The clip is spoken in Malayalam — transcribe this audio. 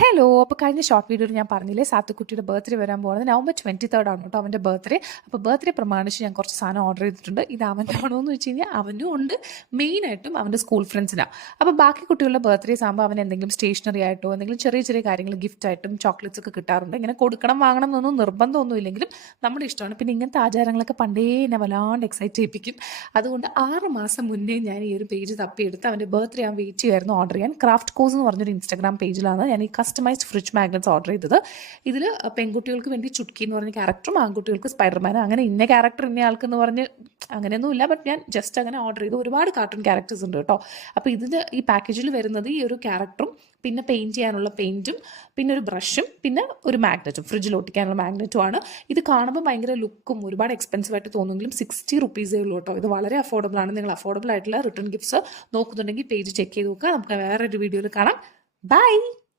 ഹലോ. അപ്പോൾ കഴിഞ്ഞ ഷോർട്ട് വീഡിയോയിൽ ഞാൻ പറഞ്ഞില്ലേ സാത്തുക്കുട്ടിയുടെ ബർത്ത്ഡേ വരാൻ പോകുന്നത് നവംബർ 23 ആണ് കേട്ടോ അവൻ്റെ ബർത്ത്ഡേ. അപ്പോൾ ബർത്ത്ഡേ പ്രമാണിച്ച് ഞാൻ കുറച്ച് സാധനം ഓർഡർ ചെയ്തിട്ടുണ്ട്. ഇത് അവൻ്റെ ആണോ എന്ന് വെച്ച് കഴിഞ്ഞാൽ അവനും ഉണ്ട്, മെയിനായിട്ടും അവൻ്റെ സ്കൂൾ ഫ്രണ്ട്സിനാണ്. അപ്പോൾ ബാക്കി കുട്ടികളുടെ ബർത്ത്ഡേസ് ആകുമ്പോൾ അവൻ എന്തെങ്കിലും സ്റ്റേഷനറി ആയിട്ടോ എന്തെങ്കിലും ചെറിയ ചെറിയ കാര്യങ്ങൾ ഗിഫ്റ്റായിട്ടും ചോക്ലേറ്റ്സ് ഒക്കെ കിട്ടാറുണ്ട്. ഇങ്ങനെ കൊടുക്കണം വാങ്ങണം എന്നൊന്നും നിർബന്ധമൊന്നും ഇല്ലെങ്കിലും നമ്മുടെ ഇഷ്ടമാണ്. പിന്നെ ഇങ്ങനത്തെ ആചാരങ്ങളൊക്കെ പണ്ടേ എന്നെ വല്ലാണ്ട് എക്സൈറ്റ് ചെയ്യിപ്പിക്കും. അതുകൊണ്ട് 6 മാസം മുന്നേ ഞാൻ ഈ ഒരു പേജ് തപ്പിയെടുത്ത് അവൻ്റെ ബർത്ത്ഡേ ഞാൻ വെയിറ്റ് ചെയ്യുമായിരുന്നു ഓർഡർ ചെയ്യാൻ. ക്രാഫ്റ്റ് കോസ് എന്ന് പറഞ്ഞൊരു ഇൻസ്റ്റാഗ്രാം പേജിലാണ് ഞാൻ ഈ കസ്റ്റമൈസ്ഡ് ഫ്രിഡ്ജ് മാഗ്നറ്റ്സ് ഓർഡർ ചെയ്തത്. ഇതിൽ പെൺകുട്ടികൾക്ക് വേണ്ടി ചുട്ക്കി എന്ന് പറഞ്ഞ ക്യാരക്ടറും ആൺകുട്ടികൾക്ക് സ്പൈഡർമാൻ, അങ്ങനെ ഇന്ന ക്യാരക്ടർ ഇന്ന ആൾക്കെന്ന് പറഞ്ഞ് അങ്ങനെയൊന്നുമില്ല. ബട്ട് ഞാൻ ജസ്റ്റ് അങ്ങനെ ഓർഡർ ചെയ്തു. ഒരുപാട് കാർട്ടൂൺ ക്യാരക്ടേഴ്സ് ഉണ്ട് കേട്ടോ. അപ്പോൾ ഇതിന് ഈ പാക്കേജിൽ വരുന്നത് ഈ ഒരു ക്യാരക്ടറും പിന്നെ പെയിൻറ്റ് ചെയ്യാനുള്ള പെയിൻറ്റും പിന്നെ ഒരു ബ്രഷും പിന്നെ ഒരു മാഗ്നറ്റും ഫ്രിഡ്ജിൽ ഒട്ടിക്കാനുള്ള മാഗ്നറ്റും ആണ്. ഇത് കാണുമ്പോൾ ഭയങ്കര ലുക്കും ഒരുപാട് എക്സ്പെൻസീവ് ആയിട്ട് തോന്നുമെങ്കിലും 60 റുപ്പീസേ ഉള്ളൂ കേട്ടോ. ഇത് വളരെ അഫോർഡബിൾ ആണ്. നിങ്ങൾ അഫോർഡബിൾ ആയിട്ടുള്ള റിട്ടേൺ ഗിഫ്റ്റ്സ് നോക്കുന്നുണ്ടെങ്കിൽ പേജ് ചെക്ക് ചെയ്ത് നോക്കുക. നമുക്ക് വേറൊരു വീഡിയോയിൽ കാണാം. ബൈ.